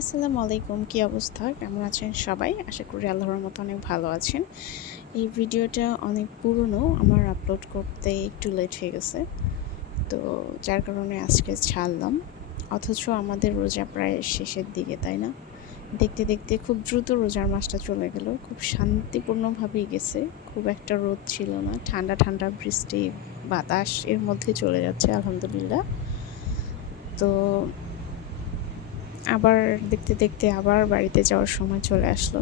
আসসালামু আলাইকুম, কী অবস্থা? কেমন আছেন সবাই? আশা করি আল্লাহর মতো অনেক ভালো আছেন। এই ভিডিওটা অনেক পুরনো, আমার আপলোড করতে একটু লেট হয়ে গেছে। তো যার কারণে আজকে ছাড়লাম। অথচ আমাদের রোজা প্রায় শেষের দিকে, তাই না? দেখতে দেখতে খুব দ্রুত রোজার মাসটা চলে গেল। খুব শান্তিপূর্ণভাবেই গেছে। খুব একটা রোদ ছিল না। ঠান্ডা ঠান্ডা বৃষ্টি, বাতাস এর মধ্যে চলে যাচ্ছে, আলহামদুলিল্লাহ। তো আবার দেখতে দেখতে আবার বাড়িতে যাওয়ার সময় চলে আসলো।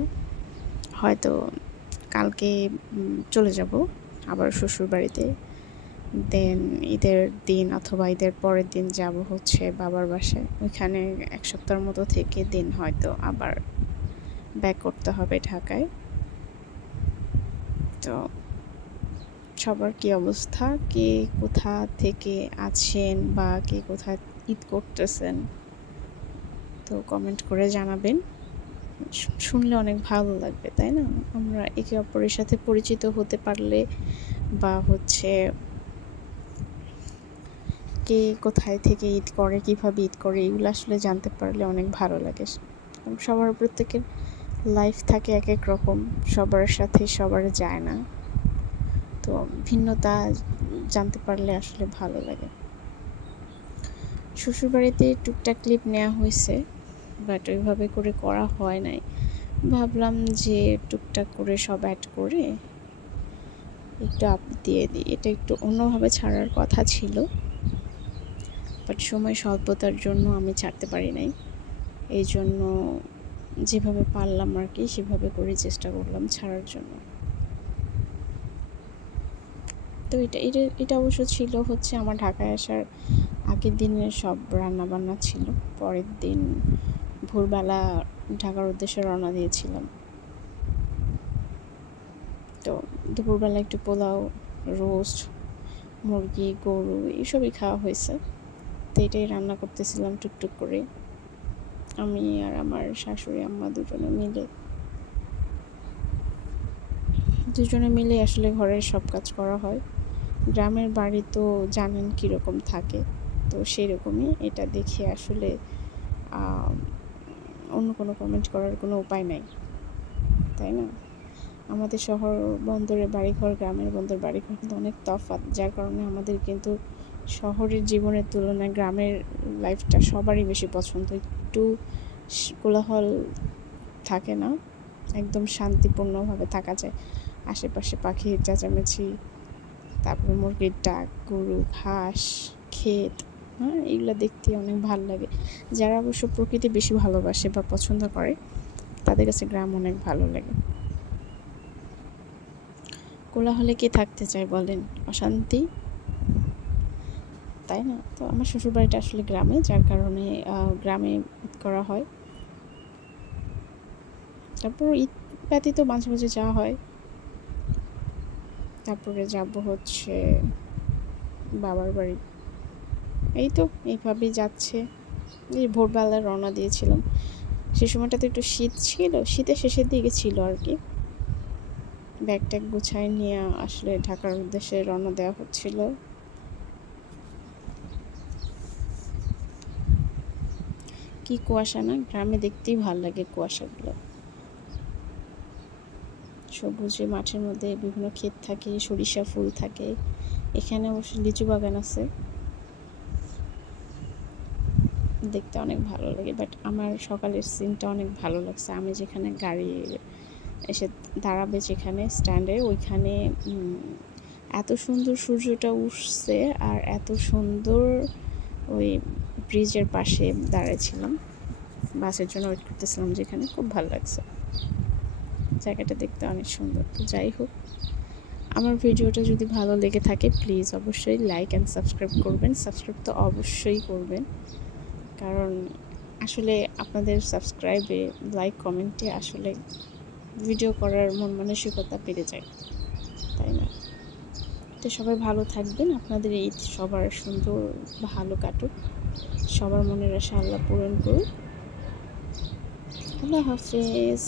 হয়তো কালকে চলে যাব আবার শ্বশুর বাড়িতে দেন ঈদের দিন অথবা ঈদের পরের দিন যাব হচ্ছে বাবার বাসায়। ওইখানে এক সপ্তাহের মতো থেকে দিন হয়তো আবার ব্যাক করতে হবে ঢাকায়। তো সবার কি অবস্থা? কে কোথা থেকে আছেন বা কে কোথায় ঈদ করতেছেন? তো কমেন্ট করে জানাবেন। শুনলে অনেক ভালো লাগবে, তাই না? আমরা একে অপরের সাথে পরিচিত হতে পারলে বা হচ্ছে কে কোথায় থেকে ঈদ করে, কীভাবে ঈদ করে, এগুলো আসলে জানতে পারলে অনেক ভালো লাগে। সবার প্রত্যেকের লাইফ থাকে এক এক রকম, সবার সাথে সবার যায় না। তো ভিন্নতা জানতে পারলে আসলে ভালো লাগে। শ্বশুরবাড়িতে টুকটাক ক্লিপ নেওয়া হয়েছে। বাট ওইভাবে করে করা হয় নাই। ভাবলাম যে টুকটাক করে সব অ্যাড করে একটু আপ দিয়ে দিই। এটা একটু অন্যভাবে ছাড়ার কথা ছিল বাট সময় স্বল্পতার জন্য আমি ছাড়তে পারি নাই। এই জন্য যেভাবে পারলাম আর কি, সেভাবে করে চেষ্টা করলাম ছাড়ার জন্য। তো এটা এটা এটা অবশ্য ছিল হচ্ছে আমার ঢাকায় আসার আগের দিনের সব রান্না বান্না ছিল। পরের দিন ভোরবেলা ঢাকার উদ্দেশ্যে রওনা দিয়েছিলাম। তো দুপুরবেলা একটু পোলাও, রোস্ট, মুরগি, গরু এইসবই খাওয়া হয়েছে। তো এটাই রান্না করতেছিলাম টুকটুক করে। আমি আর আমার শাশুড়ি, আম্মা দুজনে মিলে। দুজনে মিলে আসলে ঘরের সব কাজ করা হয়। গ্রামের বাড়ি তো জানেন কীরকম থাকে। তো সেরকমই এটা দেখে আসলে অন্য কোনো কমেন্ট করার কোনো উপায় নাই, তাই না? আমাদের শহর বন্দরে বাড়িঘর, গ্রামের বন্দর বাড়িঘর কিন্তু অনেক তফাৎ, যার কারণে আমাদের কিন্তু শহরের জীবনের তুলনায় গ্রামের লাইফটা সবারই বেশি পছন্দ। একটু কোলাহল থাকে না, একদম শান্তিপূর্ণভাবে থাকা যায়। আশেপাশে পাখির চেঁচামেচি, তারপরে মুরগির ডাক, গরু, ঘাস, ক্ষেত হ্যাঁ এগুলো দেখতে অনেক ভালো লাগে। যারা অবশ্য প্রকৃতি বেশি ভালোবাসে বা পছন্দ করে, তাদের কাছে গ্রাম অনেক ভালো লাগে। কোলাহলে কে থাকতে চায় বলেন? অশান্তি? তাই না? তো আমার শ্বশুরবাড়িটা আসলে গ্রামে, যার কারণে গ্রামে ঈদ করা হয়। তারপর ঈদ ব্যতীত মাঝে মাঝে যাওয়া হয়। তারপরে যাব হচ্ছে বাবার বাড়ি। এই তো এইভাবেই যাচ্ছে। এই ভোরবেলা রওনা দিয়েছিলাম। সে সময়টাতে একটু শীত ছিল, শীতের শেষের দিকে ছিল আর কি। ব্যাগ ট্যাগ গুছায় নিয়ে আসলে ঢাকার উদ্দেশ্যে রওনা দেওয়া হচ্ছিল। কি কুয়াশা না, গ্রামে দেখতেই ভালো লাগে কুয়াশাগুলো। সবুজে মাঠের মধ্যে বিভিন্ন ক্ষেত থাকে, সরিষা ফুল থাকে। এখানে অবশ্য লিচু বাগান আছে। দেখতে অনেক ভালো লাগে বাট আমার সকালের সিনটা অনেক ভালো লাগছে। আমি যেখানে গাড়ি এসে দাঁড়াবে যেখানে স্ট্যান্ডে ওইখানে এত সুন্দর সূর্যটা উঠছে আর এত সুন্দর ওই ব্রিজের পাশে দাঁড়িয়েছিলাম বাসের জন্য ওয়েট করতেছিলাম যেখানে, খুব ভালো লাগছে। জায়গাটা দেখতে অনেক সুন্দর। তো যাই হোক, আমার ভিডিওটা যদি ভালো লেগে থাকে প্লিজ অবশ্যই লাইক অ্যান্ড সাবস্ক্রাইব করবেন। সাবস্ক্রাইব তো অবশ্যই করবেন। কারণ আসলে আপনাদের সাবস্ক্রাইবে লাইক কমেন্টে আসলে ভিডিও করার মন মানসিকতা বেড়ে যায়, তাই না? তো সবাই ভালো থাকবেন, আপনাদের ঈদ সবার সুন্দর, ভালো কাটুক, সবার মনের আশা আল্লাহ পূরণ করুক। আল্লাহ হাফেজ।